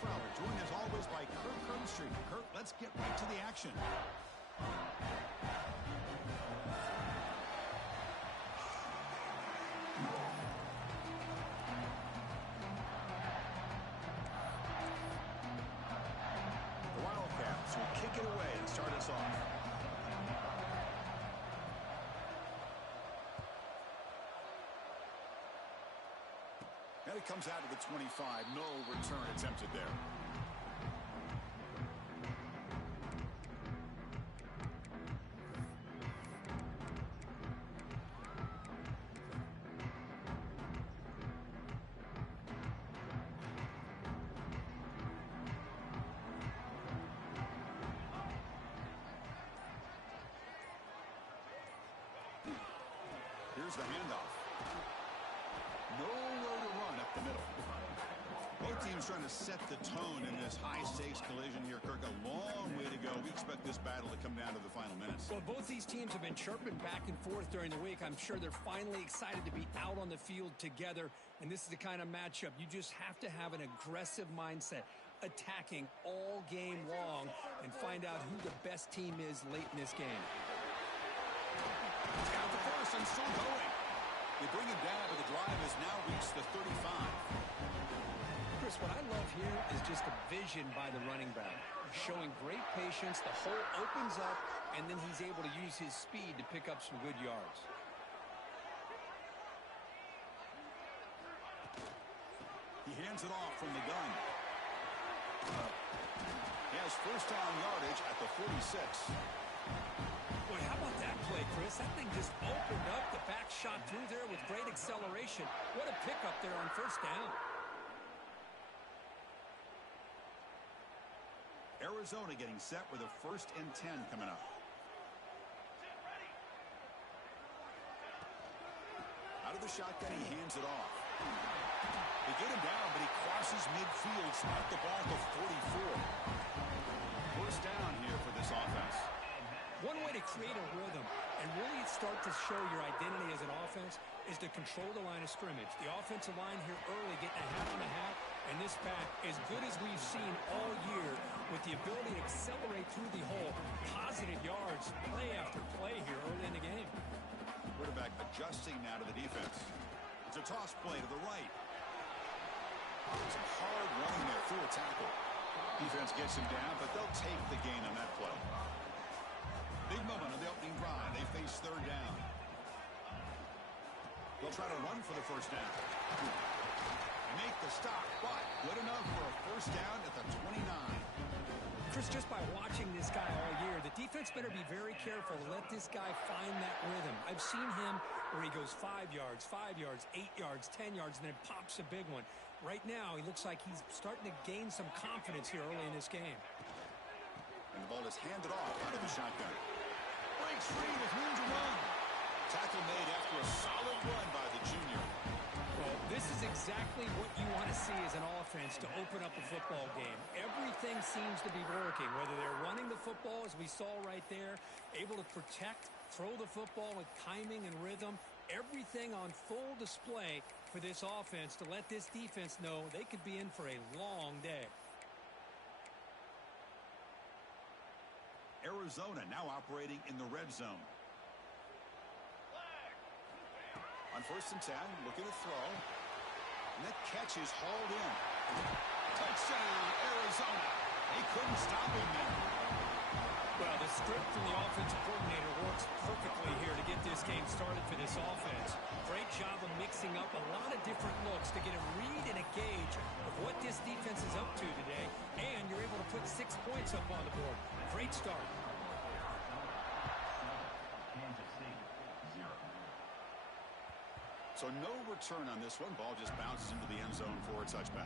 Fowler, joined as always by Kirk Herbstreit. Kirk, let's get right to the action. The Wildcats will kick it away and start us off. And it comes out to the 25. No return attempted there. Here's the handoff. Nowhere to run up the middle. Both teams trying to set the tone in this high-stakes collision here, Kirk. A long way to go. We expect this battle to come down to the final minutes. Well, both these teams have been chirping back and forth during the week. I'm sure they're finally excited to be out on the field together. And this is the kind of matchup you just have to have an aggressive mindset, attacking all game long, and find out who the best team is late in this game. Got the first and still going. They bring him down, but the drive has now reached the 35. Chris, what I love here is just the vision by the running back. Showing great patience, the hole opens up, and then he's able to use his speed to pick up some good yards. He hands it off from the gun. He has first down yardage at the 46. Boy, how about that play, Chris? That thing just opened up. The back shot through there with great acceleration. What a pickup there on first down. Arizona getting set with a 1st and 10 coming up. Out of the shotgun, he hands it off. They get him down, but he crosses midfield, at the ball to 44. First down here for this offense. One way to create a rhythm and really start to show your identity as an offense is to control the line of scrimmage. The offensive line here early getting a hat on the hat, and this back, as good as we've seen all year, with the ability to accelerate through the hole, positive yards, play after play here early in the game. Quarterback adjusting now to the defense. It's a toss play to the right. Some hard running there through a tackle. Defense gets him down, but they'll take the gain on that play. Big moment on the opening drive. They face third down. They'll try to run for the first down. Make the stop, but good enough for a first down at the 29. Chris, just by watching this guy all year, the defense better be very careful to let this guy find that rhythm. I've seen him where he goes 5 yards, 5 yards, 8 yards, 10 yards, and then pops a big one. Right now, he looks like he's starting to gain some confidence here early in this game. And the ball is handed off out of the shotgun. Breaks free with room to run. Tackle made after a solid run by the junior. Well, this is exactly what you want to see as an offense to open up a football game. Everything seems to be working, whether they're running the football, as we saw right there, able to protect, throw the football with timing and rhythm, everything on full display for this offense to let this defense know they could be in for a long day. Arizona now operating in the red zone. On 1st and 10, looking to throw. And that catch is hauled in. Touchdown, Arizona. They couldn't stop him there. Well, the script from the offensive coordinator works perfectly here to get this game started for this offense. Great job of mixing up a lot of different looks to get a read and a gauge of what this defense is up to today. And you're able to put 6 points up on the board. Great start. So no return on this one. Ball just bounces into the end zone for a touchback.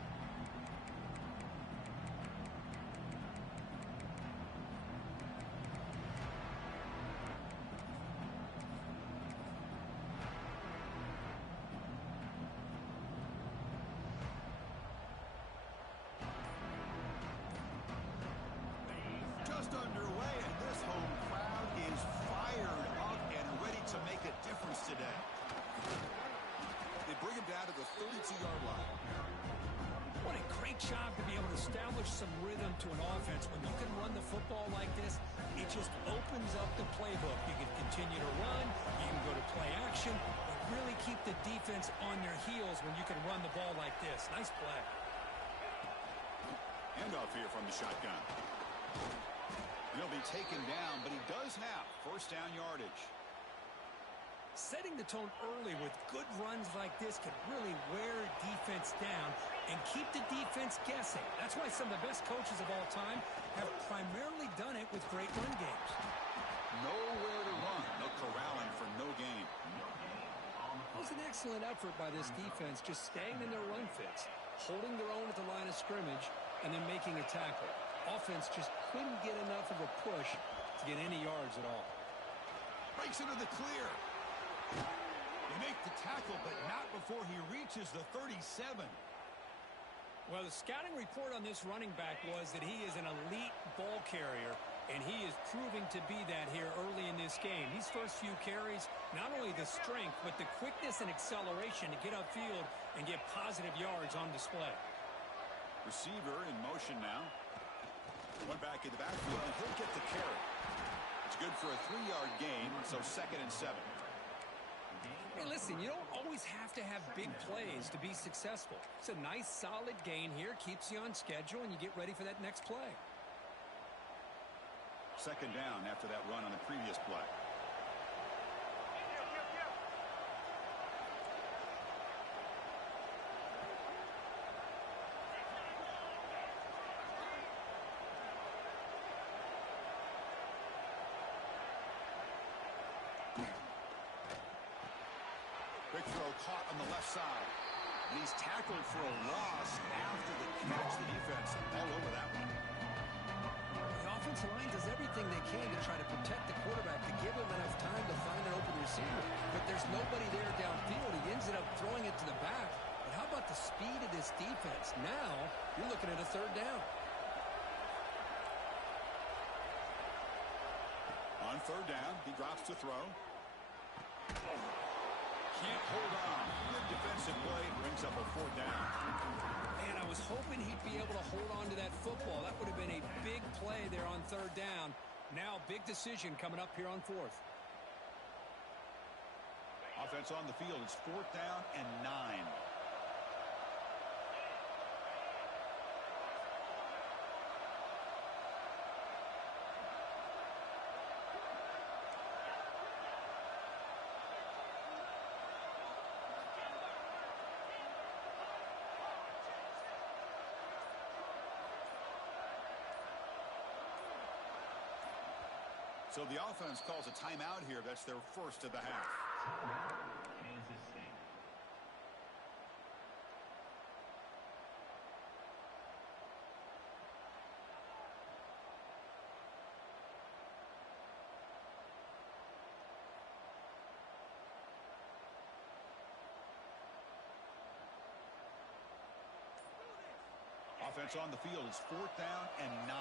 Just underway, and this home crowd is fired up and ready to make a difference today. They bring him down to the 32-yard line. What a great job to be able to establish some rhythm to an offense. When you can run the football like this, it just opens up the playbook. You can continue to run, you can go to play action, but really keep the defense on their heels when you can run the ball like this. Nice play. Handoff here from the shotgun. He'll be taken down, but he does have first down yardage. Setting the tone early with good runs like this can really wear defense down and keep the defense guessing. That's why some of the best coaches of all time have primarily done it with great run games. Nowhere to run. No corralling for no gain. It was an excellent effort by this defense, just staying in their run fits, holding their own at the line of scrimmage, and then making a tackle. Offense just couldn't get enough of a push to get any yards at all. Breaks into the clear. They make the tackle, but not before he reaches the 37. Well, the scouting report on this running back was that he is an elite ball carrier, and he is proving to be that here early in this game. These first few carries, not only the strength, but the quickness and acceleration to get upfield and get positive yards on display. Receiver in motion now. One back in the backfield, and he'll get the carry. It's good for a 3-yard gain, so 2nd and 7. Hey, listen, you don't always have to have big plays to be successful. It's a nice, solid gain here, keeps you on schedule, and you get ready for that next play. 2nd down after that run on the previous play. Quick throw caught on the left side. And he's tackled for a loss after the catch. The defense all over that one. The offensive line does everything they can to try to protect the quarterback, to give him enough time to find an open receiver. But there's nobody there downfield. He ends up throwing it to the back. But how about the speed of this defense? Now you're looking at a 3rd down. On 3rd down, he drops to throw. Can't hold on. Good defensive play. Brings up a 4th down. Man, I was hoping he'd be able to hold on to that football. That would have been a big play there on 3rd down. Now, big decision coming up here on 4th. Offense on the field. It's 4th down and 9. So the offense calls a timeout here. That's their first of the half. Offense on the field. It's 4th down and 9.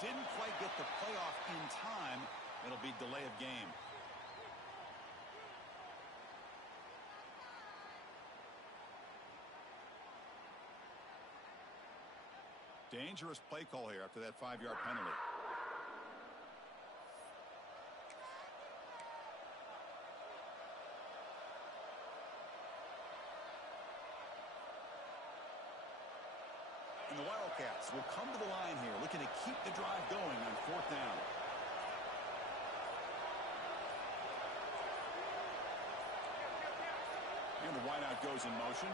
Didn't quite get the playoff in time. It'll be delay of game. Dangerous play call here after that 5-yard penalty. And the Wildcats will come to the line here, looking to keep the drive going on 4th down. And the wideout goes in motion.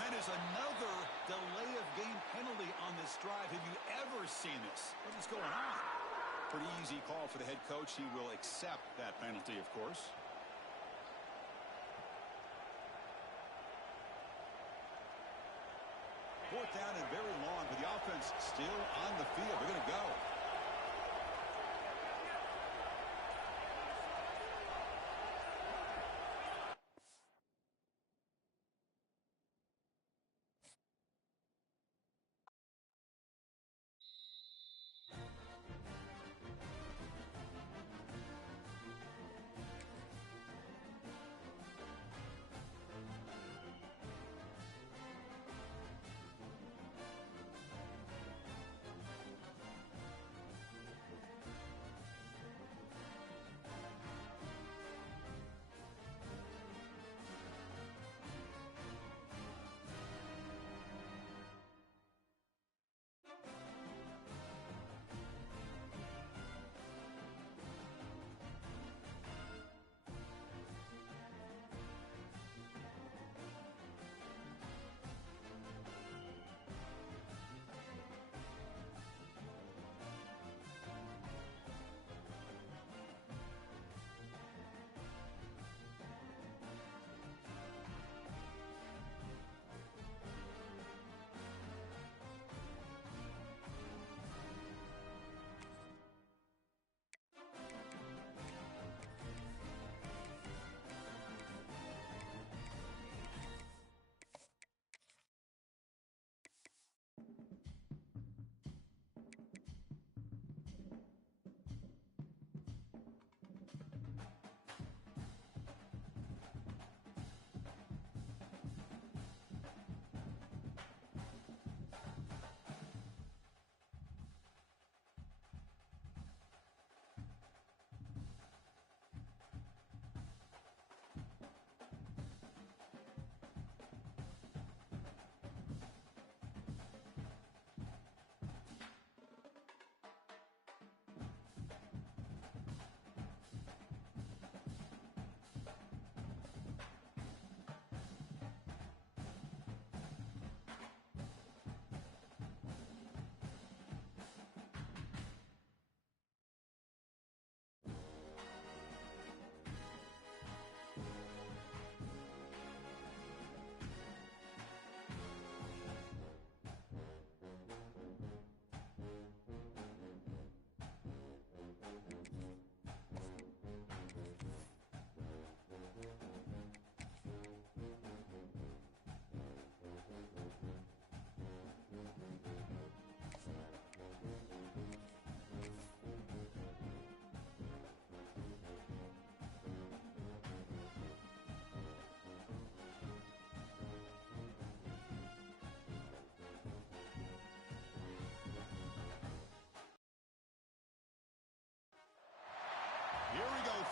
That is another delay of game penalty on this drive. Have you ever seen this? What is going on? Pretty easy call for the head coach. He will accept that penalty, of course. 4th down and very long, but the offense still on the field. They're going to go.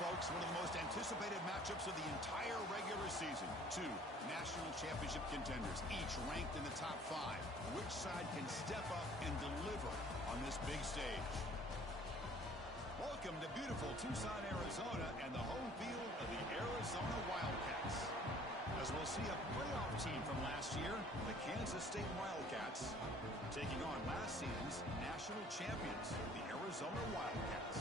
folks, one of the most anticipated matchups of the entire regular season. Two national championship contenders, each ranked in the top 5. Which side can step up and deliver on this big stage? Welcome to beautiful Tucson, Arizona, and the home field of the Arizona Wildcats. As we'll see a playoff team from last year, the Kansas State Wildcats, taking on last season's national champions, the Arizona Wildcats.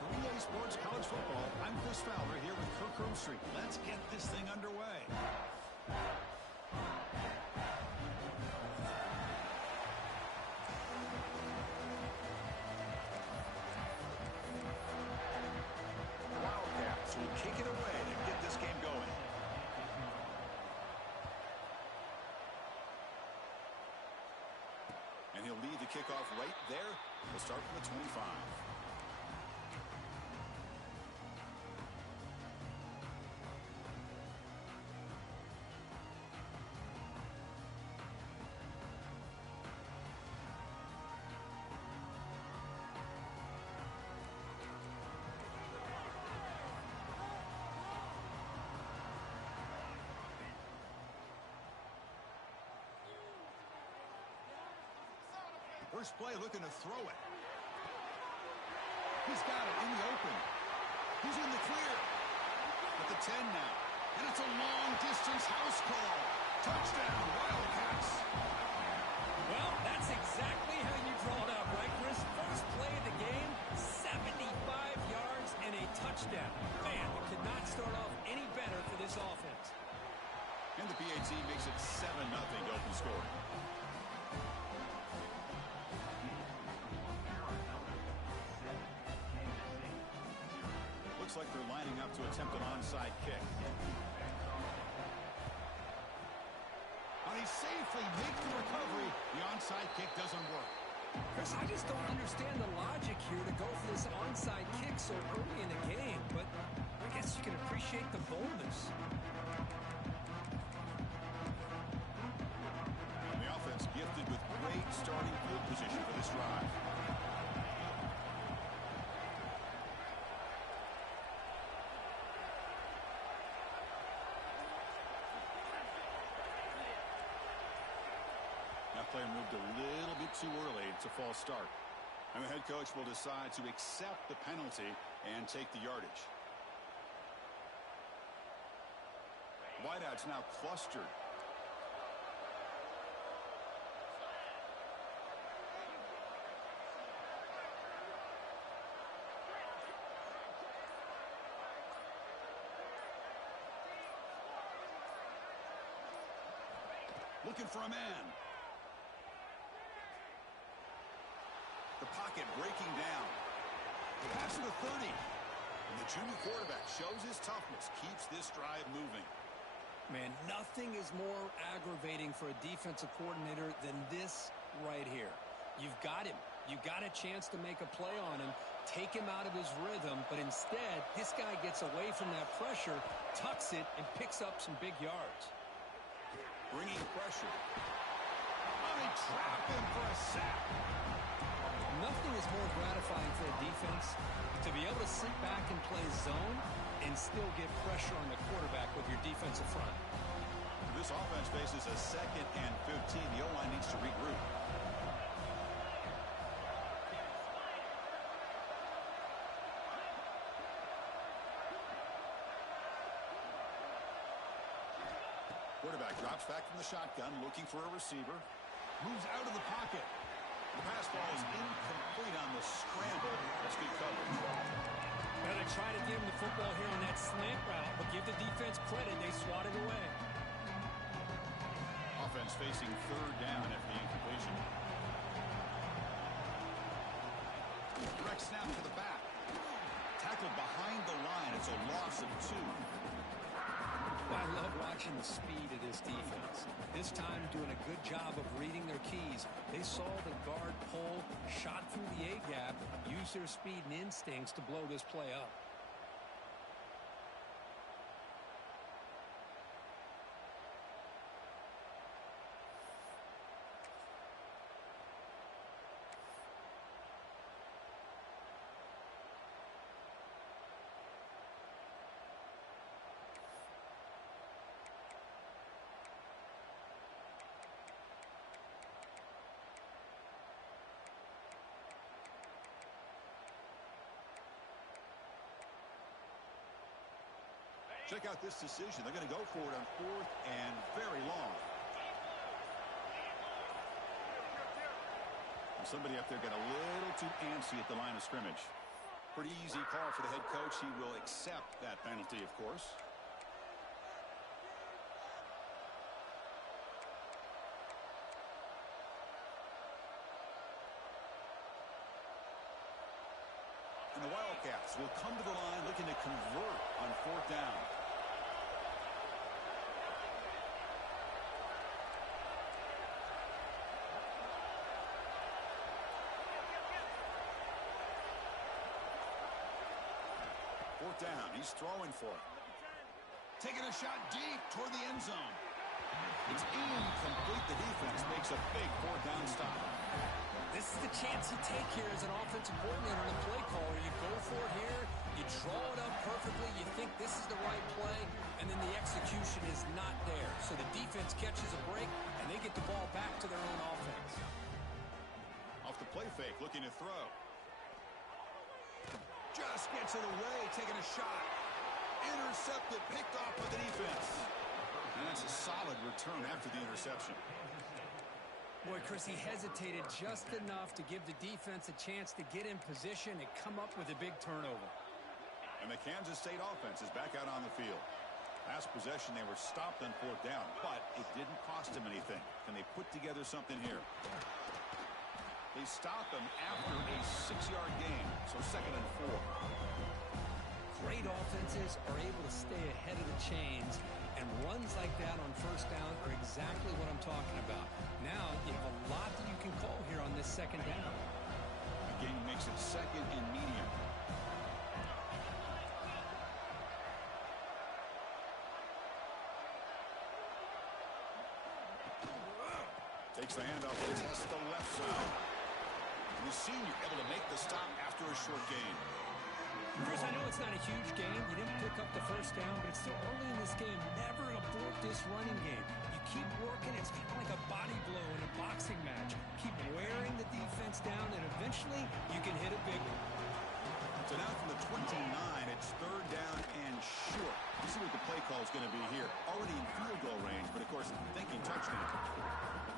For EA Sports College Football, I'm Chris Fowler here with Kirk Herbstreit. Let's get this thing underway. Wildcats will kick it away to get this game going. And he'll lead the kickoff right there. We'll start from the 25. First play looking to throw it. He's got it in the open. He's in the clear. At the 10 now. And it's a long-distance house call. Touchdown, Wildcats. Well, that's exactly how you draw it up, right, Chris? First play of the game, 75 yards and a touchdown. Man, it could not start off any better for this offense. And the PAT makes it 7-0 to open scoring. Looks like they're lining up to attempt an onside kick. He safely makes the recovery. The onside kick doesn't work. Chris, I just don't understand the logic here to go for this onside kick so early in the game, but I guess you can appreciate the boldness. And the offense gifted with great starting field position for this drive. Player moved a little bit too early. It's a false start. And the head coach will decide to accept the penalty and take the yardage. Wideouts now clustered. Looking for a man. The pocket breaking down. Pass to the 30. And the junior quarterback shows his toughness, keeps this drive moving. Man, nothing is more aggravating for a defensive coordinator than this right here. You've got him. You've got a chance to make a play on him, take him out of his rhythm, but instead, this guy gets away from that pressure, tucks it, and picks up some big yards. Bringing pressure. Oh, they trap him for a sack. Nothing is more gratifying for a defense to be able to sit back and play zone and still get pressure on the quarterback with your defensive front. This offense faces a 2nd and 15. The O-line needs to regroup. Quarterback drops back from the shotgun, looking for a receiver. Moves out of the pocket. The pass ball is incomplete on the scramble. That's good coverage. Well, they try to give him the football here on that slant route, but give the defense credit. They swat it away. Offense facing 3rd down after the incompletion. Direct snap to the back. Tackled behind the line. It's a loss of 2. I love watching the speed of this defense. This time doing a good job of reading their keys. They saw the guard pull, shot through the A-gap, used their speed and instincts to blow this play up. Check out this decision. They're going to go for it on 4th and very long. Somebody up there got a little too antsy at the line of scrimmage. Pretty easy call for the head coach. He will accept that penalty, of course. And the Wildcats will come to the line looking to convert on 4th down. Down. He's throwing for it. Taking a shot deep toward the end zone. It's incomplete. The defense makes a big 4th down stop. This is the chance you take here as an offensive coordinator and a play caller. You go for it here. You draw it up perfectly. You think this is the right play, and then the execution is not there. So the defense catches a break, and they get the ball back to their own offense. Off the play fake, looking to throw. Just gets it away, taking a shot. Intercepted, picked off by the defense. And that's a solid return after the interception. Boy, Chris, he hesitated just enough to give the defense a chance to get in position and come up with a big turnover. And the Kansas State offense is back out on the field. Last possession, they were stopped on 4th down, but it didn't cost them anything. Can they put together something here? They stop him after a 6-yard gain, so 2nd and 4. Great offenses are able to stay ahead of the chains, and runs like that on 1st down are exactly what I'm talking about. Now you have a lot that you can call here on this 2nd down. The game makes it 2nd and medium. Takes the handoff, tests the left side. The senior able to make the stop after a short gain. Chris, I know it's not a huge game. You didn't pick up the 1st down, but it's still early in this game. Never abort this running game. You keep working. It's kind of like a body blow in a boxing match. Keep wearing the defense down, and eventually you can hit a big one. So now from the 29, it's 3rd down and short. You see what the play call is going to be here. Already in field goal range, but of course thinking touchdown.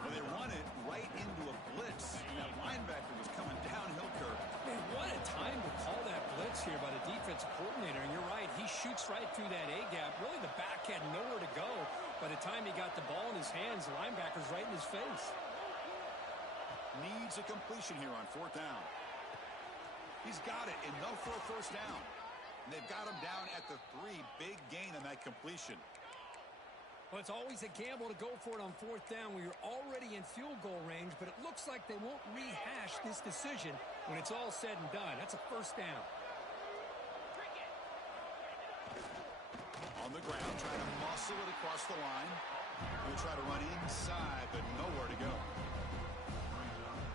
Well, they run it right into a blitz. And that linebacker was coming downhill curve. Man, what a time to call that blitz here by the defensive coordinator. And you're right, he shoots right through that A-gap. Really, the back had nowhere to go. By the time he got the ball in his hands, the linebacker's right in his face. Needs a completion here on 4th down. He's got it, enough for a 1st down. And they've got him down at the 3. Big gain on that completion. Well, it's always a gamble to go for it on 4th down where you're already in field goal range, but it looks like they won't rehash this decision when it's all said and done. That's a 1st down. On the ground, trying to muscle it across the line. He'll try to run inside, but nowhere to go.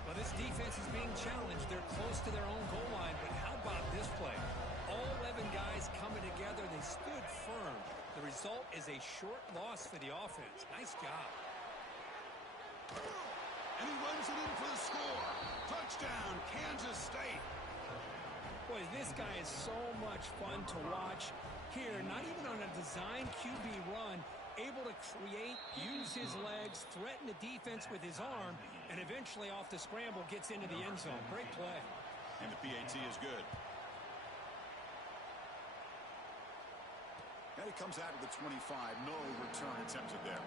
Well, this defense is being challenged. They're close to their own goal line, but how about this play? All 11 guys coming together. They stood firm. The result is a short loss for the offense. Nice job. And he runs it in for the score. Touchdown, Kansas State. Boy, this guy is so much fun to watch. Here, not even on a design QB run, able to create, use his legs, threaten the defense with his arm, and eventually off the scramble gets into the end zone. Great play. And the PAT is good. And it comes out of the 25. No return attempted there.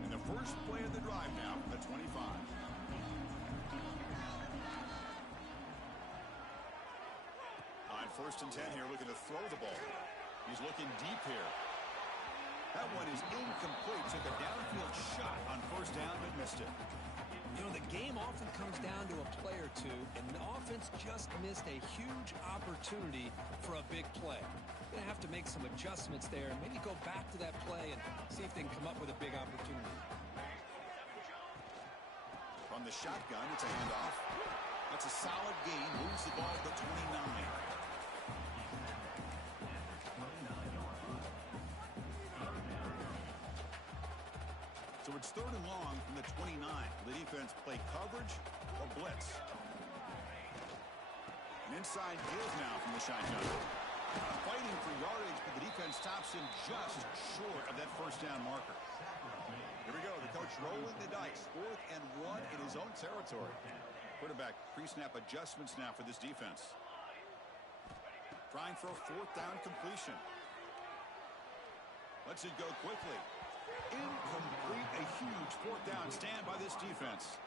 And the first play of the drive now from the 25. On 1st and 10 here, looking to throw the ball. He's looking deep here. That one is incomplete. Took a downfield shot on 1st down, but missed it. You know, the game often comes down to a play or two, and the offense just missed a huge opportunity for a big play. Going to have to make some adjustments there and maybe go back to that play and see if they can come up with a big opportunity. From the shotgun, it's a handoff. That's a solid gain. Moves the ball to the 29. It's third and long from the 29. The defense play coverage or blitz. An inside give now from the shotgun. Fighting for yardage, but the defense stops him just short of that first down marker. Here we go. The coach rolling the dice. 4th and 1 in his own territory. Quarterback pre-snap adjustments now for this defense. Trying for a 4th down completion. Lets it go quickly. Incomplete. A huge 4th down stand by this defense.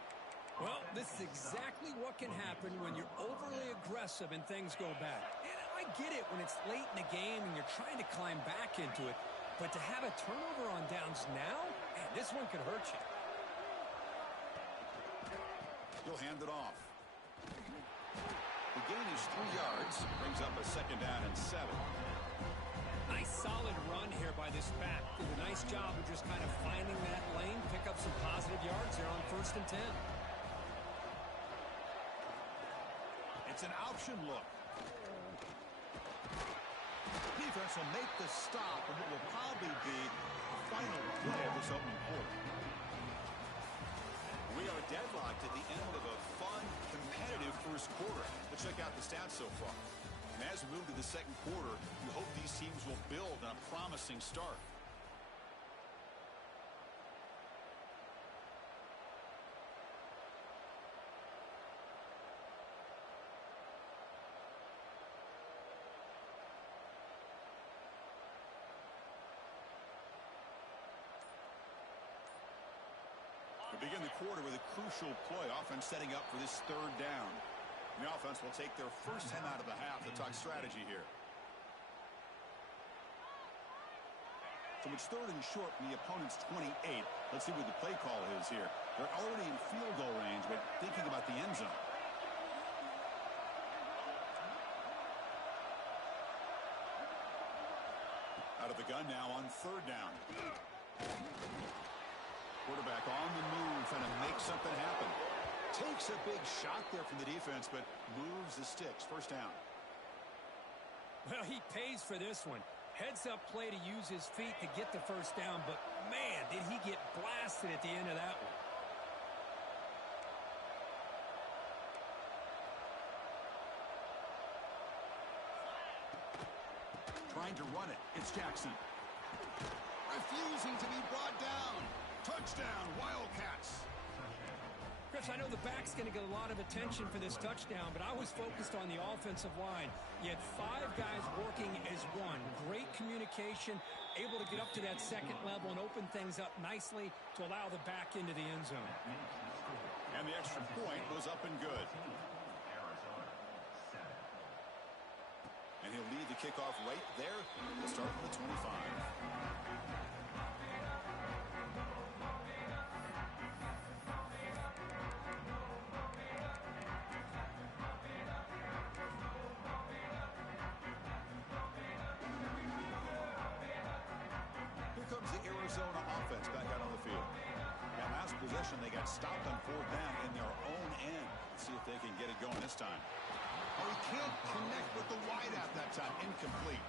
Well, this is exactly what can happen when you're overly aggressive and things go bad. And I get it when it's late in the game and you're trying to climb back into it. But to have a turnover on downs now, man, this one could hurt you. He'll hand it off. The gain is 3 yards. Brings up a 2nd down and 7. Nice solid run here by this back. Did a nice job of just kind of finding that lane, pick up some positive yards there on 1st and 10. It's an option look. Defense will make the stop on what will probably be the final play of this opening quarter. We are deadlocked at the end of a fun, competitive first quarter. Let's check out the stats so far. And as we move to the second quarter, you hope these teams will build on a promising start. We begin the quarter with a crucial play. Offense setting up for this 3rd down. The offense will take their first 10 out of the half to talk strategy here. So it's 3rd and short from the opponent's 28. Let's see what the play call is here. They're already in field goal range, but thinking about the end zone. Out of the gun now on 3rd down. Quarterback on the move, trying to make something happen. Takes a big shot there from the defense, but moves the sticks. 1st down. Well, he pays for this one. Heads-up play to use his feet to get the 1st down, but, man, did he get blasted at the end of that one. Trying to run it. It's Jackson. Refusing to be brought down. Touchdown, Wildcats. Chris, I know the back's going to get a lot of attention for this touchdown, but I was focused on the offensive line. You had 5 guys working as one. Great communication, able to get up to that 2nd level and open things up nicely to allow the back into the end zone. And the extra point was up and good. And he'll lead the kickoff right there. We'll start from the 25. Arizona offense back out on the field. Now, last possession, they got stopped on 4th down in their own end. Let's see if they can get it going this time. Oh, he can't connect with the wideout that time. Incomplete.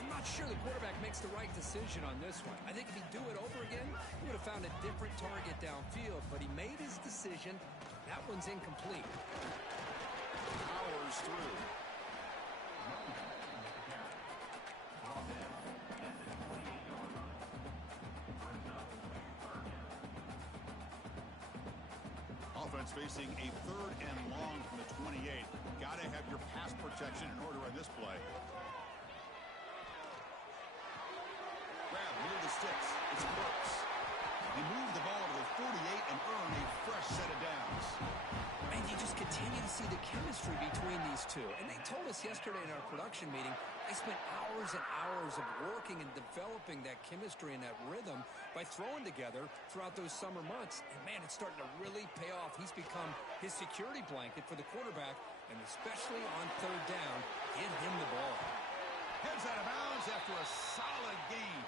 I'm not sure the quarterback makes the right decision on this one. I think if he'd do it over again, he would have found a different target downfield, but he made his decision. That one's incomplete. Powers through. Offense facing a 3rd and long from the 28. Got to have your pass protection in order in this play. Grab near the sticks. It's Brooks. He moved the ball to the 48 and earned a fresh set of downs. And you just continue to see the chemistry between these two. And they told us yesterday in our production meeting, they spent hours and hours of working and developing that chemistry and that rhythm by throwing together throughout those summer months. And, man, it's starting to really pay off. He's become his security blanket for the quarterback, and especially on 3rd down, give him the ball. Heads out of bounds after a solid gain.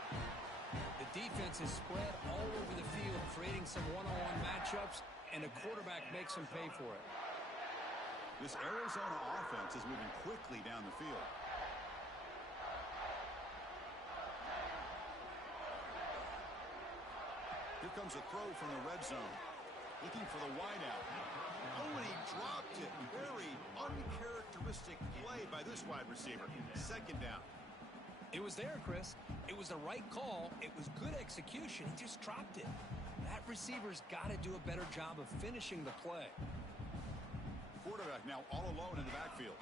The defense is spread all over the field, creating some one-on-one matchups, and the quarterback makes them pay for it. This Arizona offense is moving quickly down the field. Here comes a throw from the red zone. Looking for the wideout. Oh, and he dropped it. Very uncharacteristic play by this wide receiver. Second down. It was there, Chris. It was the right call. It was good execution. He just dropped it. That receiver's got to do a better job of finishing the play. Quarterback now all alone in the backfield.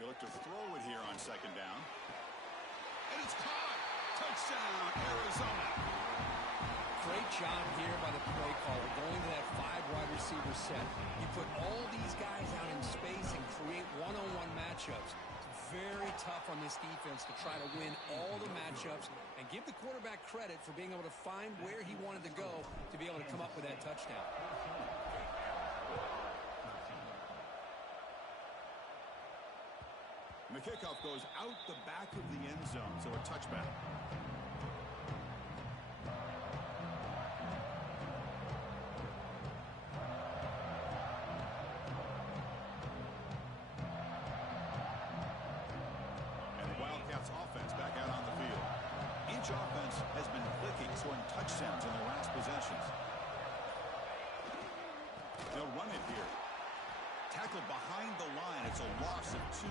He'll look to throw it here on second down. And it's caught. Touchdown, Arizona. Great job here by the play caller going to that 5 wide receiver set. You put all these guys out in space and create one-on-one matchups. It's very tough on this defense to try to win all the matchups and give the quarterback credit for being able to find where he wanted to go to be able to come up with that touchdown. And the kickoff goes out the back of the end zone, so a touchback. Offense back out on the field. Each offense has been clicking, scoring touchdowns in their last possessions. They'll run it here. Tackled behind the line. It's a loss of 2.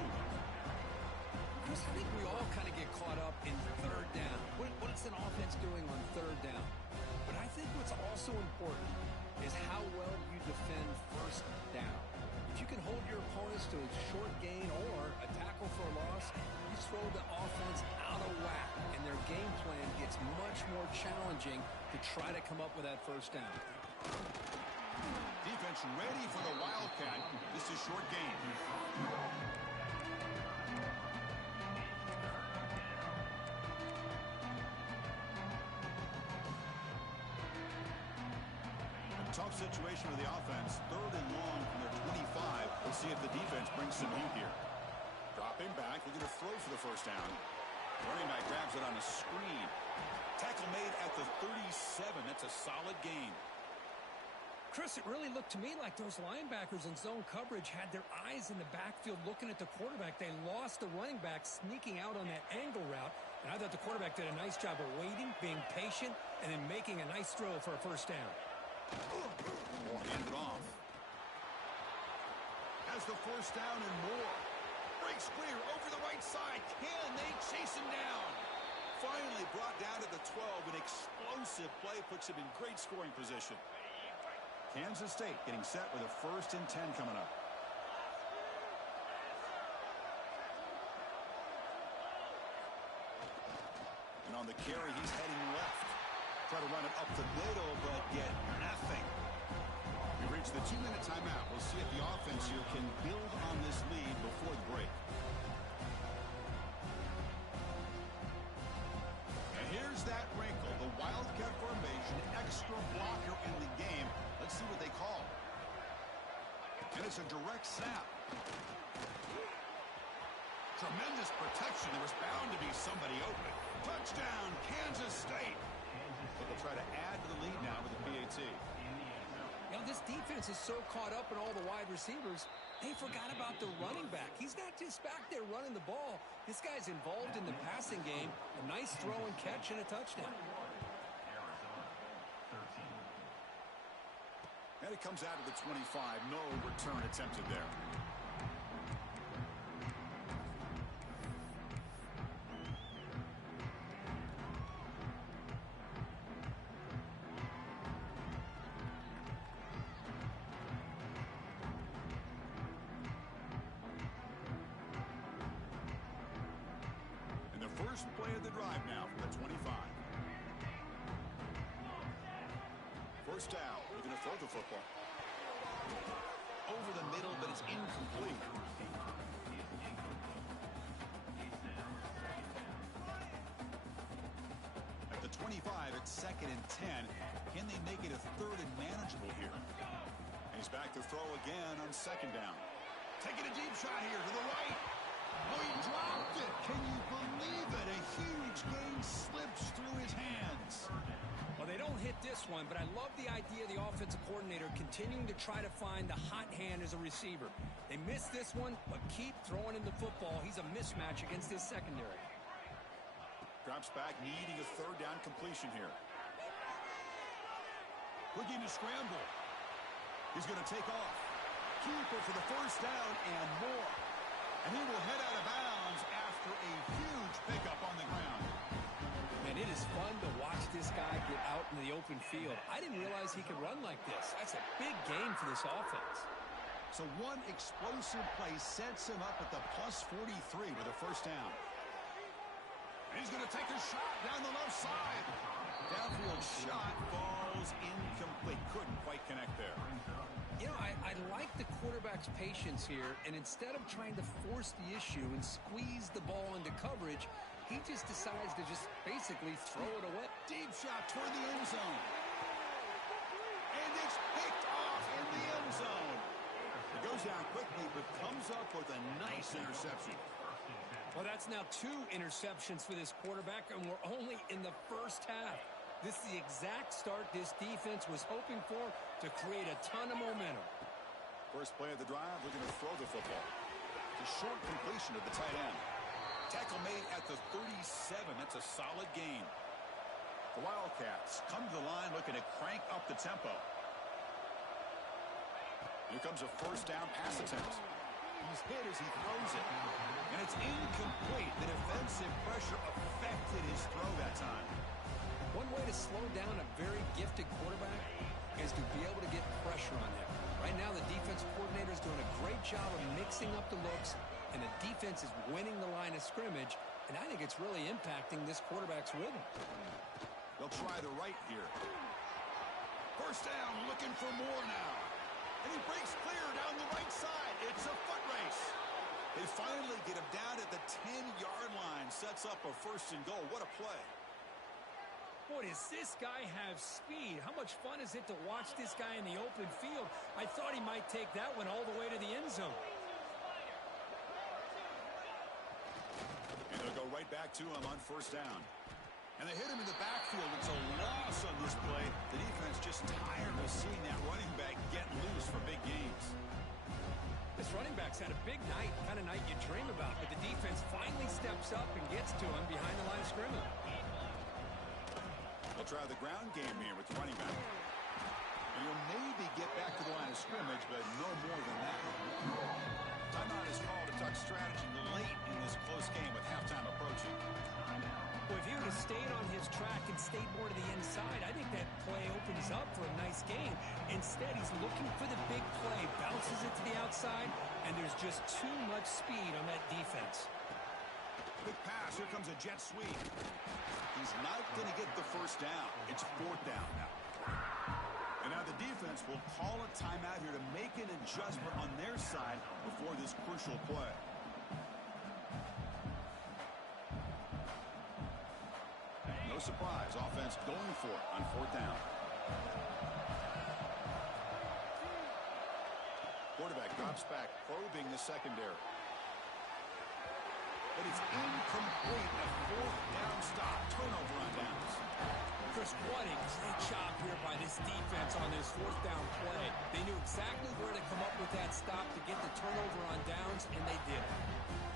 Chris, I think we all kind of get caught up in third down. What's an offense doing on third down? But I think what's also important is how well you defend first down. If you can hold your opponents to a short gain or a tackle for a loss, you throw the offense out of whack, and their game plan gets much more challenging to try to come up with that first down. Defense ready for the Wildcat. This is short gain. Tough situation for the offense. 3rd and long from their 25. We'll see if the defense brings some heat here. Dropping back. They're going to throw for the first down. Running back grabs it on a screen. Tackle made at the 37. That's a solid gain. Chris, it really looked to me like those linebackers in zone coverage had their eyes in the backfield looking at the quarterback. They lost the running back sneaking out on that angle route. And I thought the quarterback did a nice job of waiting, being patient, and then making a nice throw for a first down. Handed off. Has the first down and more. Breaks clear over the right side. Can they chase him down? Finally brought down to the 12. An explosive play puts him in great scoring position. Kansas State getting set with a 1st and 10 coming up. And on the carry, he's heading left. Try to run it up the middle, but get nothing. We reach the 2-minute timeout. We'll see if the offense here can build on this lead before the break. And here's that wrinkle. The Wildcat formation, extra blocker in the game. Let's see what they call. And it's a direct snap. Tremendous protection. There was bound to be somebody open. Touchdown, Kansas State. But they'll try to add to the lead now with the PAT. You know, this defense is so caught up in all the wide receivers, they forgot about the running back. He's not just back there running the ball. This guy's involved in the passing game. A nice throw and catch and a touchdown. And it comes out of the 25. No return attempted there. First play of the drive now from the 25. First down. They're going to throw the football. Over the middle, but it's incomplete. At the 25, it's 2nd and 10. Can they make it a 3rd and manageable here? And he's back to throw again on 2nd down. Taking a deep shot here to the right. Oh, he dropped it. Can you believe it? A huge gain slips through his hands. Well, they don't hit this one, but I love the idea of the offensive coordinator continuing to try to find the hot hand as a receiver. They missed this one, but keep throwing him the football. He's a mismatch against his secondary. Drops back, needing a third down completion here. Looking to scramble. He's going to take off. Keeper for the first down and more. And he will head out of bounds after a huge pickup on the ground. Man, it is fun to watch this guy get out in the open field. I didn't realize he could run like this. That's a big game for this offense. So one explosive play sets him up at the plus 43 with a first down. And he's going to take a shot down the left side. Downfield shot falls incomplete. Couldn't quite connect there. You know, I like the quarterback's patience here, and instead of trying to force the issue and squeeze the ball into coverage, he just decides to just basically throw it away. Deep shot toward the end zone. And it's picked off in the end zone. It goes down quickly, but comes up with a nice interception. Well, that's now 2 interceptions for this quarterback, and we're only in the first half. This is the exact start this defense was hoping for to create a ton of momentum. First play of the drive, looking to throw the football. It's a short completion to the tight end. Tackle made at the 37. That's a solid gain. The Wildcats come to the line looking to crank up the tempo. Here comes a first down pass attempt. He's hit as he throws it. And it's incomplete. The defensive pressure affected his throw that time. One way to slow down a very gifted quarterback is to be able to get pressure on him. Right now, the defense coordinator is doing a great job of mixing up the looks, and the defense is winning the line of scrimmage, and I think it's really impacting this quarterback's rhythm. They'll try the right here. First down, looking for more now. And he breaks clear down the right side. It's a foot race. They finally get him down at the 10-yard line. Sets up a first and goal. What a play. Boy, does this guy have speed. How much fun is it to watch this guy in the open field? I thought he might take that one all the way to the end zone. And they'll go right back to him on first down. And they hit him in the backfield. It's a loss on this play. The defense just tired of seeing that running back get loose for big gains. This running back's had a big night, kind of night you dream about, but the defense finally steps up and gets to him behind the line of scrimmage. They'll try the ground game here with the running back. And you'll maybe get back to the line of scrimmage, but no more than that. Timeout is called to talk strategy late in this close game with halftime approaching. Well, if he would have stayed on his track and stayed more to the inside, I think that play opens up for a nice game. Instead, he's looking for the big play, bounces it to the outside, and there's just too much speed on that defense. Quick pass. Here comes a jet sweep. He's not going to get the first down. It's fourth down now. And now the defense will call a timeout here to make an adjustment on their side before this crucial play. No surprise. Offense going for it on fourth down. Quarterback drops back, probing the secondary. But it's incomplete. A fourth down stop. Turnover on downs. Chris, what a great job here by this defense on this fourth down play. They knew exactly where to come up with that stop to get the turnover on downs, and they did it.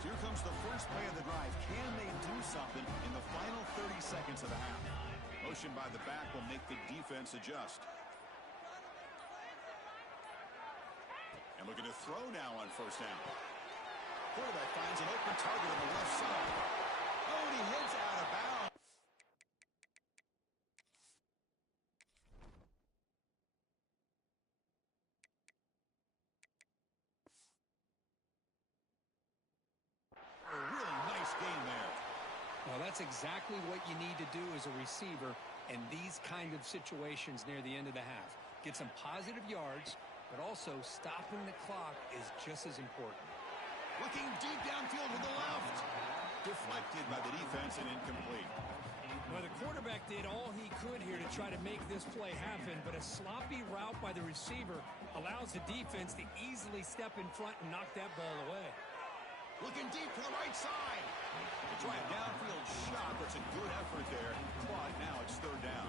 So here comes the first play of the drive. Can they do something in the final 30 seconds of the half? Motion by the back will make the defense adjust. And looking to throw now on first down. Quarterback finds an open target on the left side. Oh, and he heads out of bounds. A really nice game there. Well, that's exactly what you need to do as a receiver in these kind of situations near the end of the half. Get some positive yards, but also stopping the clock is just as important. Looking deep downfield to the left. Deflected by the defense and incomplete. Well, the quarterback did all he could here to try to make this play happen, but a sloppy route by the receiver allows the defense to easily step in front and knock that ball away. Looking deep to the right side. To try a downfield shot. That's a good effort there. But now it's third down.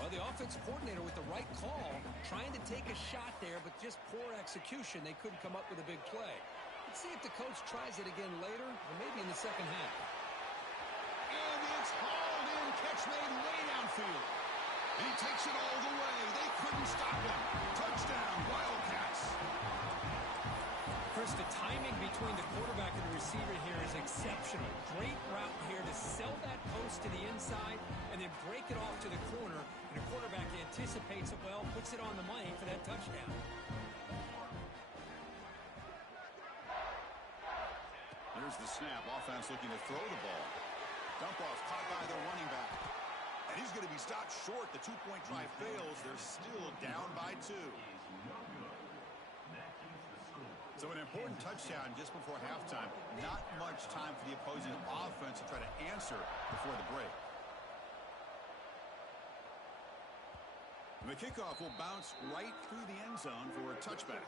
Well, the offense coordinator with the right call, trying to take a shot there, but just poor execution. They couldn't come up with a big play. Let's see if the coach tries it again later, or maybe in the second half. And it's hauled in, catch made way downfield. And he takes it all the way. They couldn't stop him. Touchdown, Wildcats. Chris, the timing between the quarterback and the receiver here is exceptional. Great route here to sell that post to the inside and then break it off to the corner. And the quarterback anticipates it well, puts it on the money for that touchdown. Here's the snap. Offense looking to throw the ball. Dump off caught by the running back. And he's going to be stopped short. The two-point try fails. They're still down by 2. So an important touchdown just before halftime. Not much time for the opposing offense to try to answer before the break. The kickoff will bounce right through the end zone for a touchback.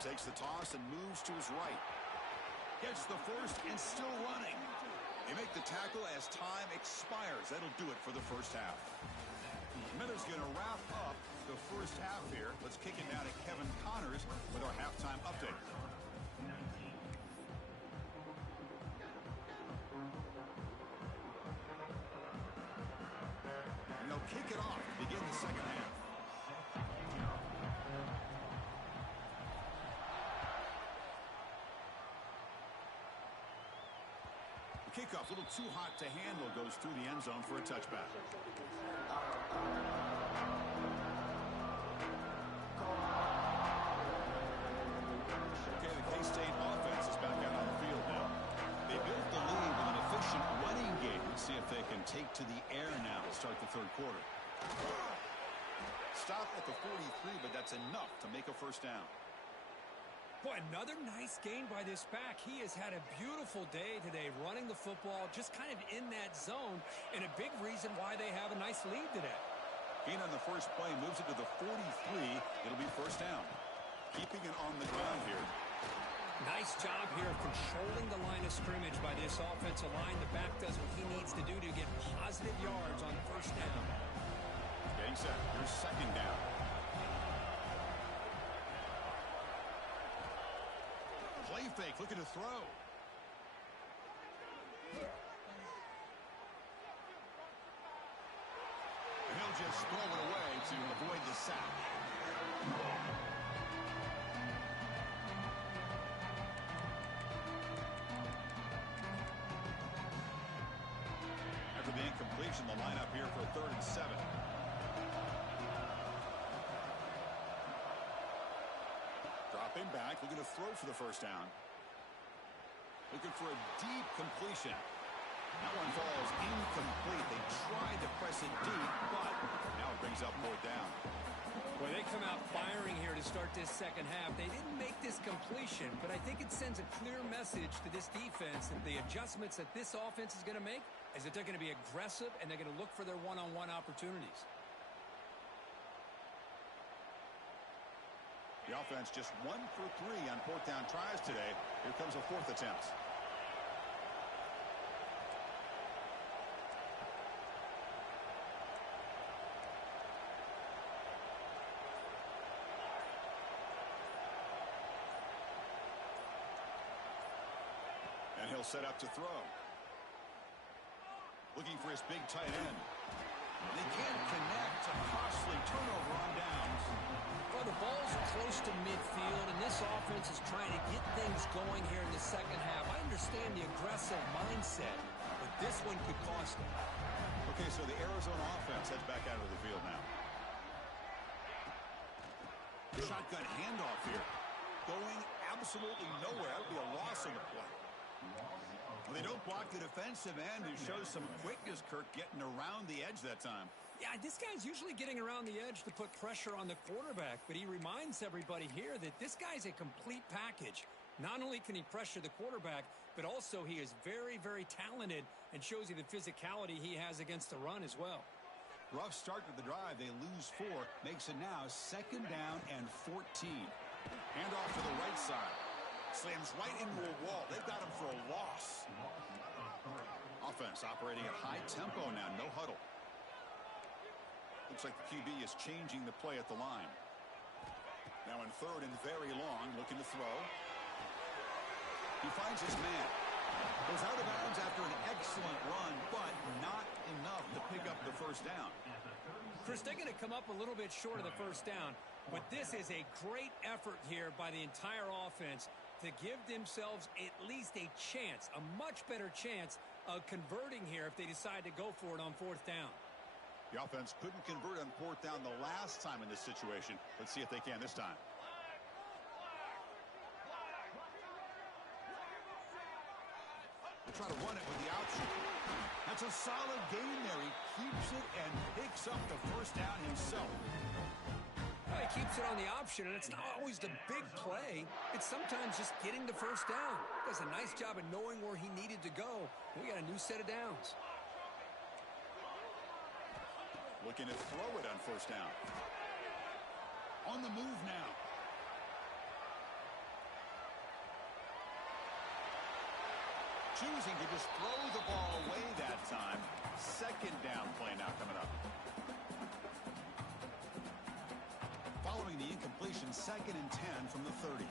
Takes the toss and moves to his right. Gets the first and still running. They make the tackle as time expires. That'll do it for the first half. Miller's going to wrap up the first half here. Let's kick it down to Kevin Connors with our halftime update. And they'll kick it off to begin the second half. Kickoff, a little too hot to handle, goes through the end zone for a touchback. Okay, the K-State offense is back out on the field now. They built the lead with an efficient running game. Let's see if they can take to the air now to start the third quarter. Stop at the 43, but that's enough to make a first down. Boy, another nice gain by this back. He has had a beautiful day today running the football, just kind of in that zone, and a big reason why they have a nice lead today. Gain on the first play moves it to the 43. It'll be first down. Keeping it on the ground here. Nice job here of controlling the line of scrimmage by this offensive line. The back does what he needs to do to get positive yards on first down. Getting set. Here's second down. Play fake, looking to throw. And he'll just throw it away to avoid the sack. After the incompletion, the lineup here for 3rd and 7. Dropping back, looking to throw for the first down. Looking for a deep completion. That one falls incomplete. They tried to press it deep, but now it brings up 4th down. Well, they come out firing here to start this second half. They didn't make this completion, but I think it sends a clear message to this defense that the adjustments that this offense is going to make is that they're going to be aggressive and they're going to look for their one-on-one opportunities. The offense just 1 for 3 on 4th down tries today. Here comes a 4th attempt. And he'll set up to throw. Looking for his big tight end. They can't connect. A costly turnover on downs. Well, the ball's close to midfield, and this offense is trying to get things going here in the second half. I understand the aggressive mindset, but this one could cost them. Okay, so the Arizona offense heads back out of the field now. Shotgun handoff here. Going absolutely nowhere. That would be a loss on the play. Well, they don't block the defensive end, who shows some quickness, Kirk, getting around the edge that time. Yeah, this guy's usually getting around the edge to put pressure on the quarterback, but he reminds everybody here that this guy's a complete package. Not only can he pressure the quarterback, but also he is very, very talented and shows you the physicality he has against the run as well. Rough start to the drive. They lose 4. Makes it now 2nd down and 14. Hand off to the right side. Slams right into a wall. They've got him for a loss. Offense operating at high tempo now. No huddle. Looks like the QB is changing the play at the line. Now in 3rd and very long, looking to throw. He finds his man. Goes out of bounds after an excellent run, but not enough to pick up the first down. Chris, they're going to come up a little bit short of the first down, but this is a great effort here by the entire offense to give themselves at least a chance, a much better chance of converting here if they decide to go for it on 4th down. The offense couldn't convert on 4th down the last time in this situation. Let's see if they can this time. They'll try to run it with the option. That's a solid gain there. He keeps it and picks up the first down himself. Well, he keeps it on the option, and it's not always the big play. It's sometimes just getting the first down. Does a nice job of knowing where he needed to go. We got a new set of downs. Looking to throw it on 1st down. On the move now. Choosing to just throw the ball away that time. 2nd down play now coming up. Following the incompletion, 2nd and 10 from the 30.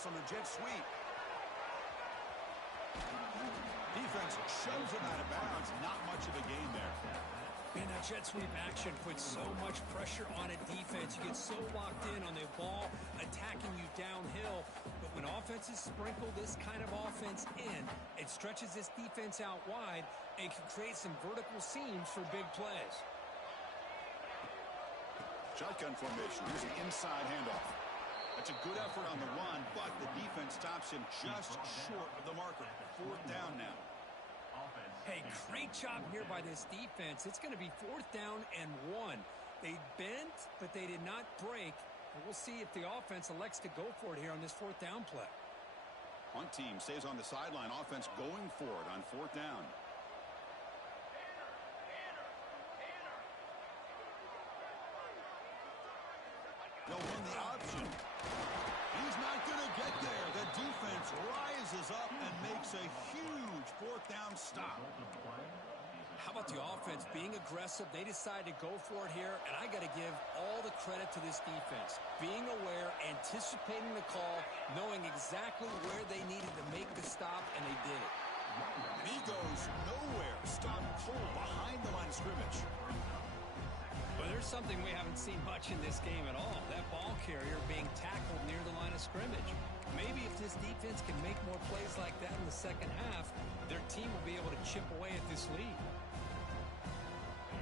On the jet sweep. Defense shoves him out of bounds. Not much of a gain there. Man, that jet sweep action puts so much pressure on a defense. You get so locked in on the ball attacking you downhill. But when offenses sprinkle this kind of offense in, it stretches this defense out wide and can create some vertical seams for big plays. Shotgun formation. Here's an inside handoff. That's a good effort on the run, but the defense stops him just short of the marker. 4th down now. Hey, great job here by this defense. It's going to be 4th down and 1. They bent, but they did not break. And we'll see if the offense elects to go for it here on this 4th down play. One team stays on the sideline. Offense going for it on 4th down. They'll run the option. He's not going to get there. The defense rises up and makes a huge 4th down stop. How about the offense being aggressive? They decide to go for it here, and I got to give all the credit to this defense. Being aware, anticipating the call, knowing exactly where they needed to make the stop, and they did it. And he goes nowhere. Stop cold behind the line of scrimmage. But there's something we haven't seen much in this game at all. That ball carrier being tackled near the line of scrimmage. Maybe if this defense can make more plays like that in the second half, their team will be able to chip away at this lead.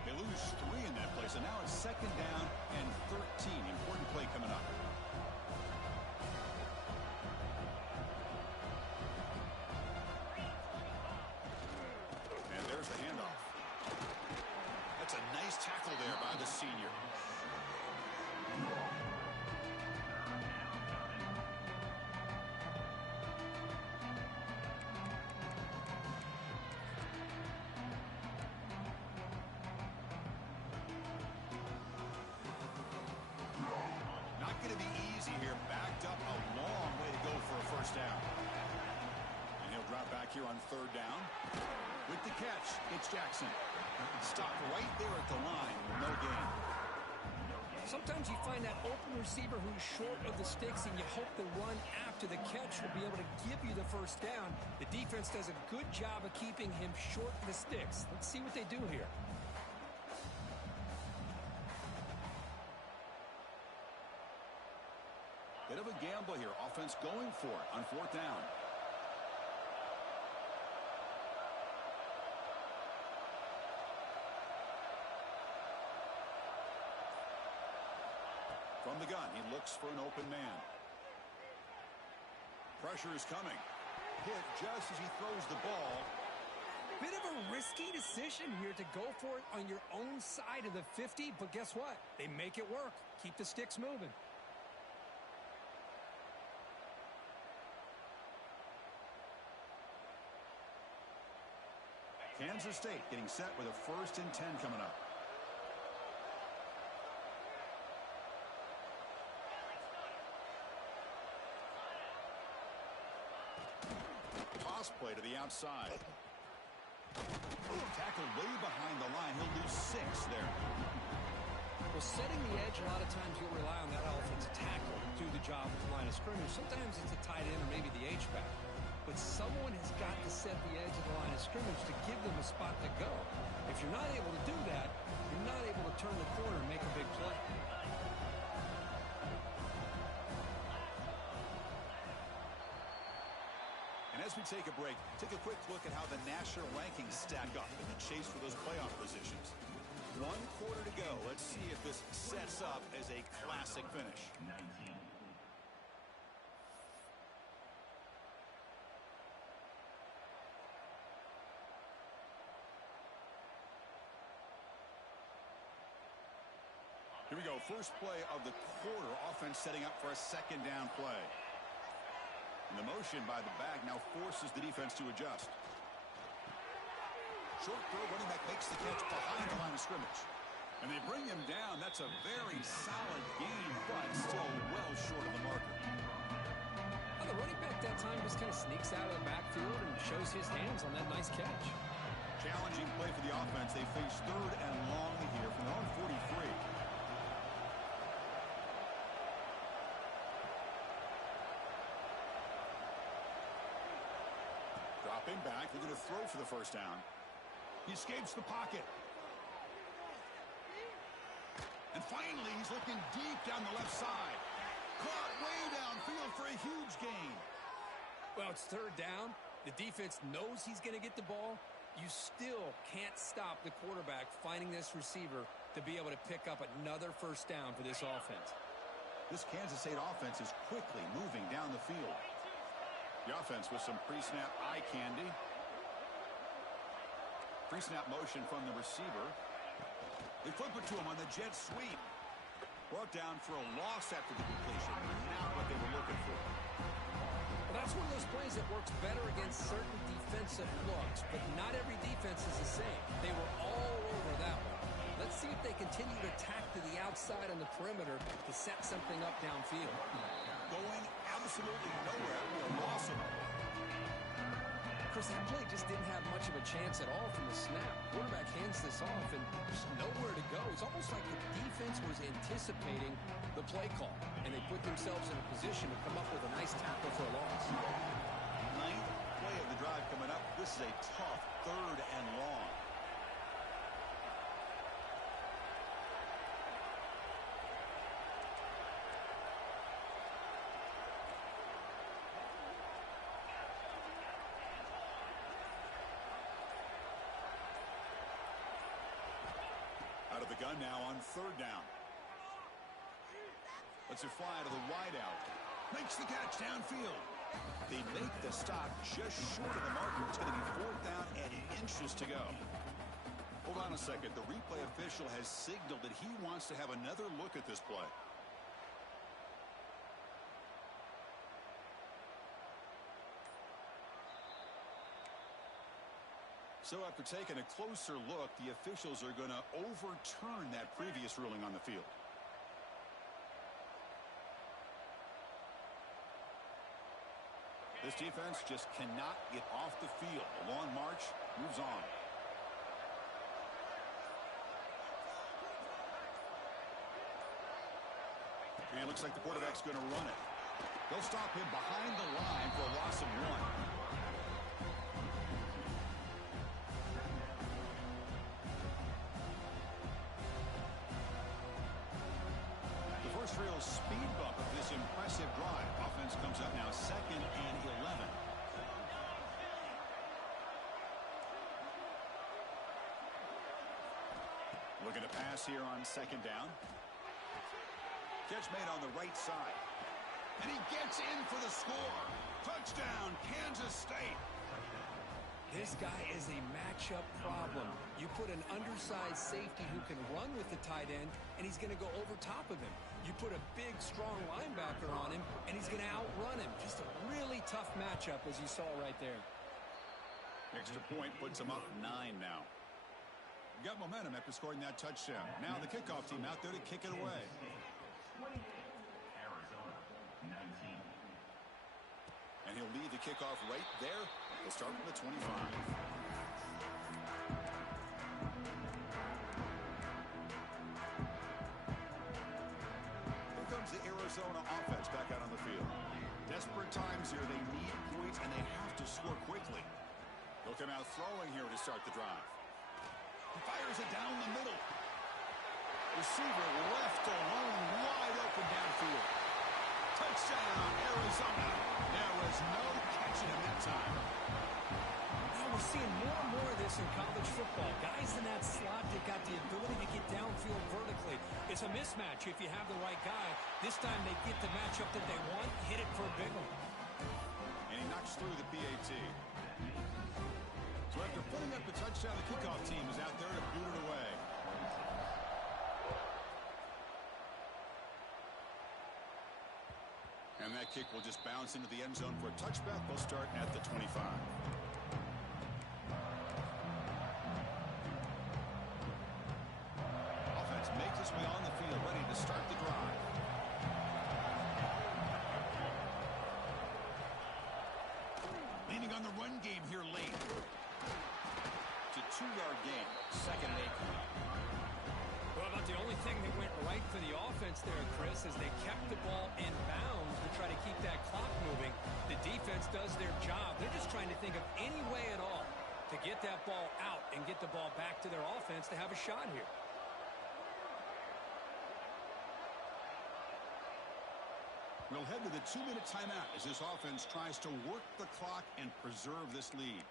They lose 3 in that play, so now it's 2nd down and 13. Important play coming up. And there's the handoff. That's a nice tackle there by the senior. Not going to be easy here. Backed up a long way to go for a 1st down. And he'll drop back here on 3rd down. With the catch, it's Jackson. Stop right there at the line. No gain. Sometimes you find that open receiver who's short of the sticks, and you hope the run after the catch will be able to give you the 1st down. The defense does a good job of keeping him short of the sticks. Let's see what they do here. Bit of a gamble here. Offense going for it on 4th down. From the gun, he looks for an open man. Pressure is coming. Hit just as he throws the ball. Bit of a risky decision here to go for it on your own side of the 50, but guess what? They make it work. Keep the sticks moving. Kansas State getting set with a 1st and 10 coming up. Toss play to the outside. Tackled way behind the line. He'll lose 6 there. Well, setting the edge, a lot of times you'll rely on that offensive tackle to do the job at the line of scrimmage. Sometimes it's a tight end or maybe the H-back. But someone has got to set the edge of the line of scrimmage to give them a spot to go. If you're not able to do that, you're not able to turn the corner and make a big play. And as we take a break, take a quick look at how the national rankings stack up in the chase for those playoff positions. 1 quarter to go. Let's see if this sets up as a classic finish. Here we go. First play of the quarter. Offense setting up for a 2nd down play. And the motion by the back now forces the defense to adjust. Short throw, running back makes the catch behind the line of scrimmage. And they bring him down. That's a very solid gain, but still well short of the marker. Well, the running back that time just kind of sneaks out of the backfield and shows his hands on that nice catch. Challenging play for the offense. They face 3rd and long here from their own 43. Dropping back, they're going to throw for the 1st down. He escapes the pocket. And finally, he's looking deep down the left side. Caught way downfield for a huge gain. Well, it's 3rd down. The defense knows he's going to get the ball. You still can't stop the quarterback finding this receiver to be able to pick up another 1st down for this offense. This Kansas State offense is quickly moving down the field. The offense with some pre-snap eye candy. Pre-snap motion from the receiver. They flip it to him on the jet sweep. Brought down for a loss after the completion. Not what they were looking for. Well, that's one of those plays that works better against certain defensive looks, but not every defense is the same. They were all over that one. Let's see if they continue to attack to the outside on the perimeter to set something up downfield. Going absolutely nowhere. Awesome. Chris, that play just didn't have much of a chance at all from the snap. Quarterback hands this off and there's nowhere to go. It's almost like the defense was anticipating the play call, and they put themselves in a position to come up with a nice tackle for a loss. 9th play of the drive coming up. This is a tough 3rd and long. Out of the gun now on 3rd down. Let's it fly to the wideout. Makes the catch downfield. They make the stop just short of the marker. It's going to be 4th down and inches to go. Hold on a second. The replay official has signaled that he wants to have another look at this play. So after taking a closer look, the officials are going to overturn that previous ruling on the field. This defense just cannot get off the field. The long march moves on. And it looks like the quarterback's going to run it. They'll stop him behind the line for a loss of 1. Real speed bump of this impressive drive. Offense comes up now 2nd and 11. Looking to pass here on 2nd down. Catch made on the right side. And he gets in for the score to Touchdown, Kansas State. This guy is a matchup problem. You put an undersized safety who can run with the tight end, and he's going to go over top of him. You put a big, strong linebacker on him, and he's going to outrun him. Just a really tough matchup, as you saw right there. Extra point puts him up 9 now. Got momentum after scoring that touchdown. Now the kickoff team out there to kick it away. And he'll lead the kickoff right there. He'll start from the 25. Here comes the Arizona offense back out on the field. Desperate times here. They need points, and they have to score quickly. They'll come out throwing here to start the drive. He fires it down the middle. Receiver left alone, wide open downfield. Touchdown, Arizona. There was no catching him that time. Now we're seeing more and more of this in college football. Guys in that slot that got the ability to get downfield vertically. It's a mismatch if you have the right guy. This time they get the matchup that they want, hit it for a big one. And he knocks through the PAT. So after putting up the touchdown, the kickoff team is out there to boot it away. And that kick will just bounce into the end zone for a touchback. They'll start at the 25. Offense makes its way on the field, ready to start the drive. Leaning on the run game here late. It's a 2-yard gain, 2nd and 8. Well, about the only thing that went right for the offense there, Chris, is they kept the ball in bounds to try to keep that clock moving. The defense does their job. They're just trying to think of any way at all to get that ball out and get the ball back to their offense to have a shot here. We'll head to the 2-minute timeout as this offense tries to work the clock and preserve this lead.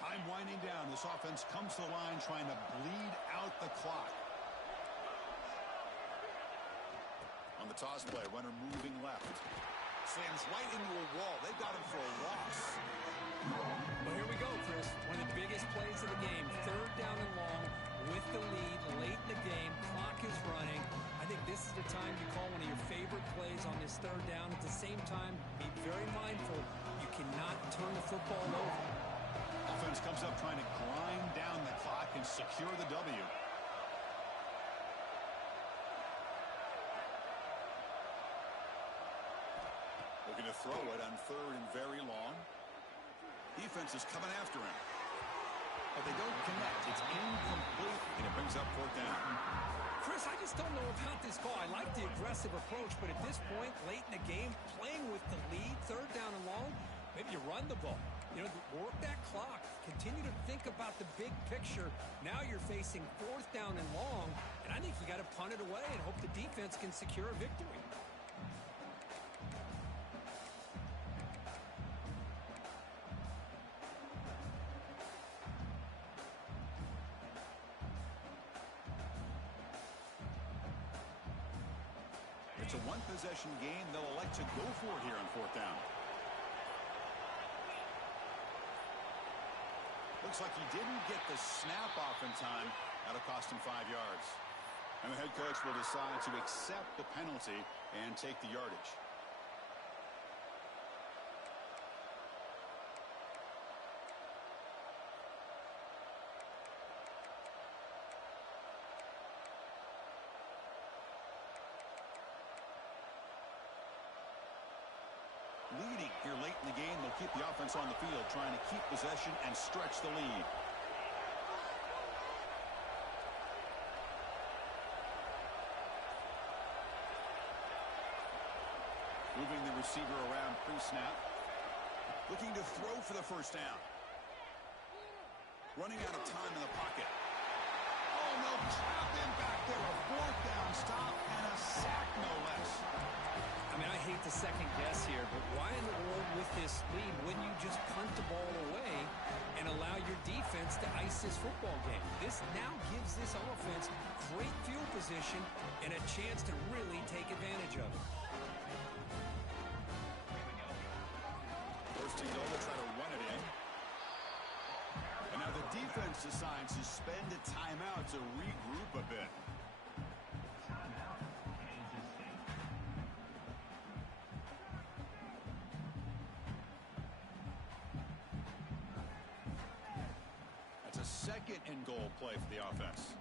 Time winding down. This offense comes to the line trying to bleed out the clock. On the toss play, runner moving left. Slams right into a wall. They got him for a loss. Well, here we go, Chris. One of the biggest plays of the game. 3rd down and long with the lead late in the game. Clock is running. I think this is the time you call one of your favorite plays on this 3rd down. At the same time, be very mindful. You cannot turn the football over. Offense comes up trying to grind down the clock and secure the W. Looking to throw it on 3rd and very long. Defense is coming after him. But they don't connect. It's incomplete, and it brings up 4th down. Chris, I just don't know about this call. I like the aggressive approach, but at this point, late in the game, playing with the lead, 3rd down and long, maybe you run the ball. You know, work that clock. Continue to think about the big picture. Now you're facing 4th down and long, and I think you got to punt it away and hope the defense can secure a victory. It's a one-possession game. They'll elect to go for it here on 4th down. Looks like he didn't get the snap off in time. That'll cost him 5 yards. And the head coach will decide to accept the penalty and take the yardage. Leading here late in the game, they'll keep the offense on the field, trying to keep possession and stretch the lead. Moving the receiver around pre-snap. Looking to throw for the 1st down. Running out of time in the pocket. Oh, no, trapped in back there. A 4th down stop and a sack, no less. I mean, I hate to second guess here, but why in the world with this lead wouldn't you just punt the ball away and allow your defense to ice this football game. This now gives this offense great field position and a chance to really take advantage of it. First and goal, they'll try to run it in. And now the defense decides to spend a timeout to regroup a bit. That's a second and goal play for the offense.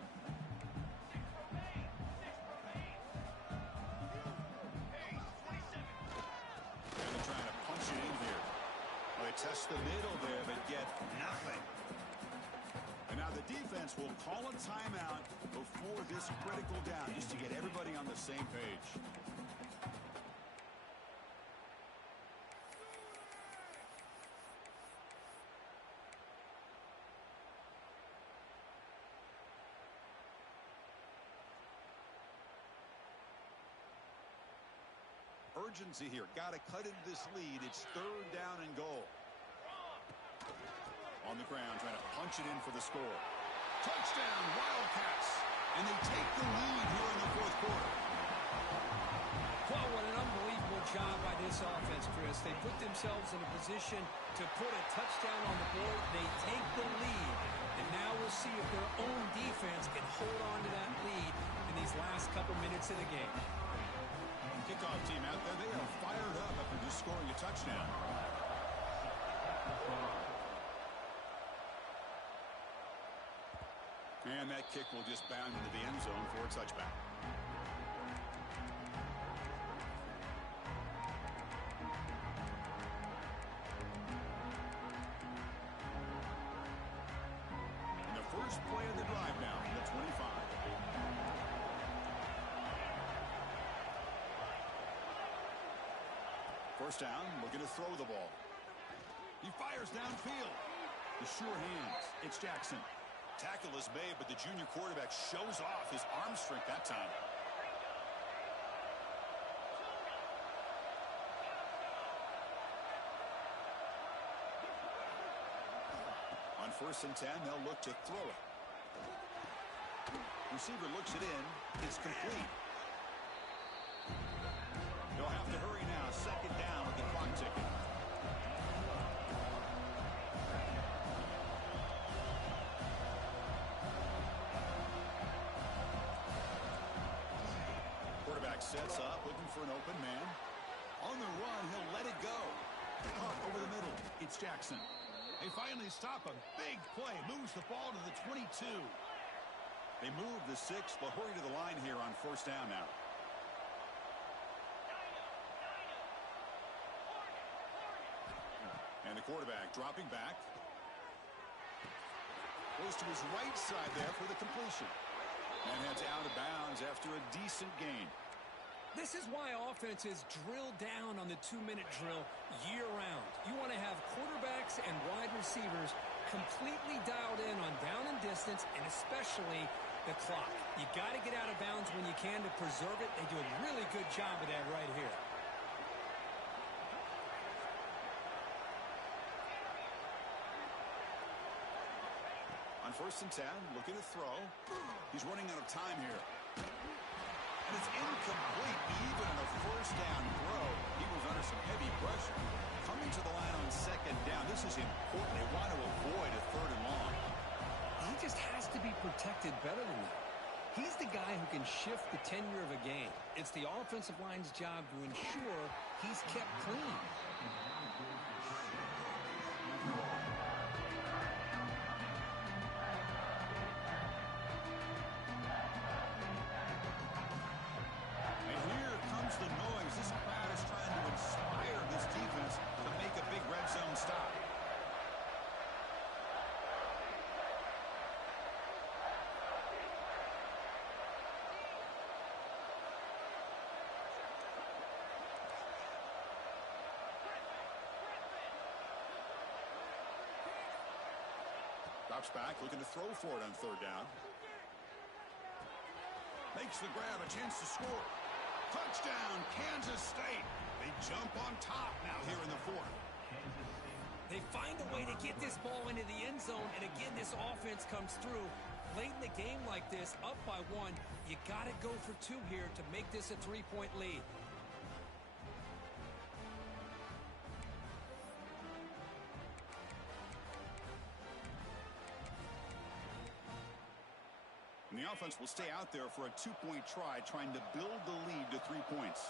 And they're trying to punch it in here. Well, they test the middle there, but get nothing. And now the defense will call a timeout before this critical down, just to get everybody on the same page. Urgency here. Got to cut into this lead. It's third down and goal. On the ground, trying to punch it in for the score. Touchdown, Wildcats. And they take the lead here in the fourth quarter. Well, what an unbelievable job by this offense, Chris. They put themselves in a position to put a touchdown on the board. They take the lead. And now we'll see if their own defense can hold on to that lead in these last couple minutes of the game. Kickoff team out there, they are fired up after just scoring a touchdown. And that kick will just bound into the end zone for a touchback. And the first play of the drive now, the 25. First down, looking to throw the ball. He fires downfield. The sure hands. It's Jackson. Tackle is made, but the junior quarterback shows off his arm strength that time. On first and 10, they'll look to throw it. Receiver looks it in. It's complete. They'll have to hurry now. Second down with the clock ticking. Quarterback sets up, looking for an open man. On the run, he'll let it go. Up over the middle. It's Jackson. They finally stop a big play. Moves the ball to the 22. They move the 6. They'll hurry to the line here on first down now. And the quarterback dropping back. Goes to his right side there for the completion. And heads out of bounds after a decent gain. This is why offenses drill down on the 2-minute drill year-round. You want to have quarterbacks and wide receivers completely dialed in on down and distance, and especially the clock. You got to get out of bounds when you can to preserve it. They do a really good job of that right here. On first and 10, looking to throw. He's running out of time here. And it's incomplete. Even on a first down throw, he was under some heavy pressure. Coming to the line on second down, this is important. They want to avoid a third and long. He just has to be protected better than that. He's the guy who can shift the tenure of a game. It's the offensive line's job to ensure he's kept clean. Drops back, looking to throw for it on third down. Makes the grab, a chance to score. Touchdown, Kansas State. They jump on top now here in the fourth. They find a way to get this ball into the end zone, and again, this offense comes through. Late in the game like this, up by 1, you got to go for 2 here to make this a 3-point lead. And the offense will stay out there for a 2-point try, trying to build the lead to 3 points.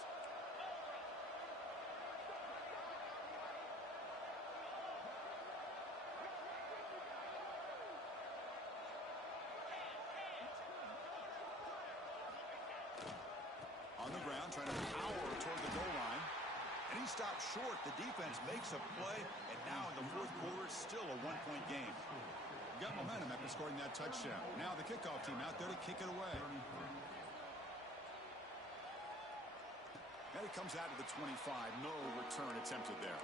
On the ground, trying to power toward the goal line. And he stops short. The defense makes a play. And now in the fourth quarter, it's still a 1-point game. Got momentum after scoring that touchdown. Now the kickoff team out there to kick it away. And it comes out of the 25. No return attempted there.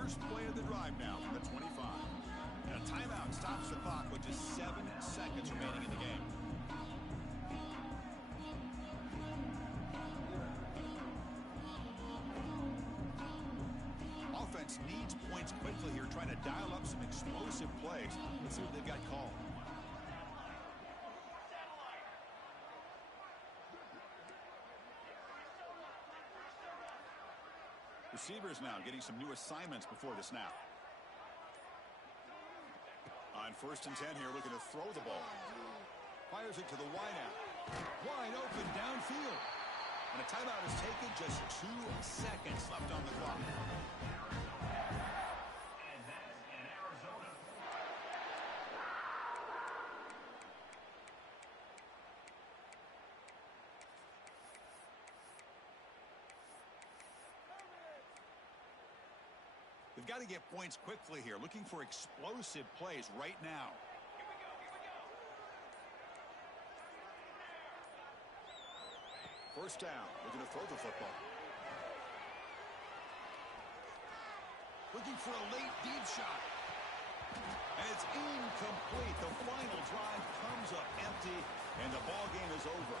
First play of the drive now from the 25. And a timeout stops the clock with just 7 seconds remaining in the game. Offense needs points quickly here, trying to dial up some explosive plays. Let's see what they've got called. Receivers now getting some new assignments before the snap. On 1st and 10 here, looking to throw the ball. Fires it to the wideout. Wide open downfield. And a timeout is taken, just 2 seconds left on the clock. They've got to get points quickly here, looking for explosive plays right now. First down, looking to throw the football. Looking for a late deep shot. And it's incomplete. The final drive comes up empty, and the ball game is over.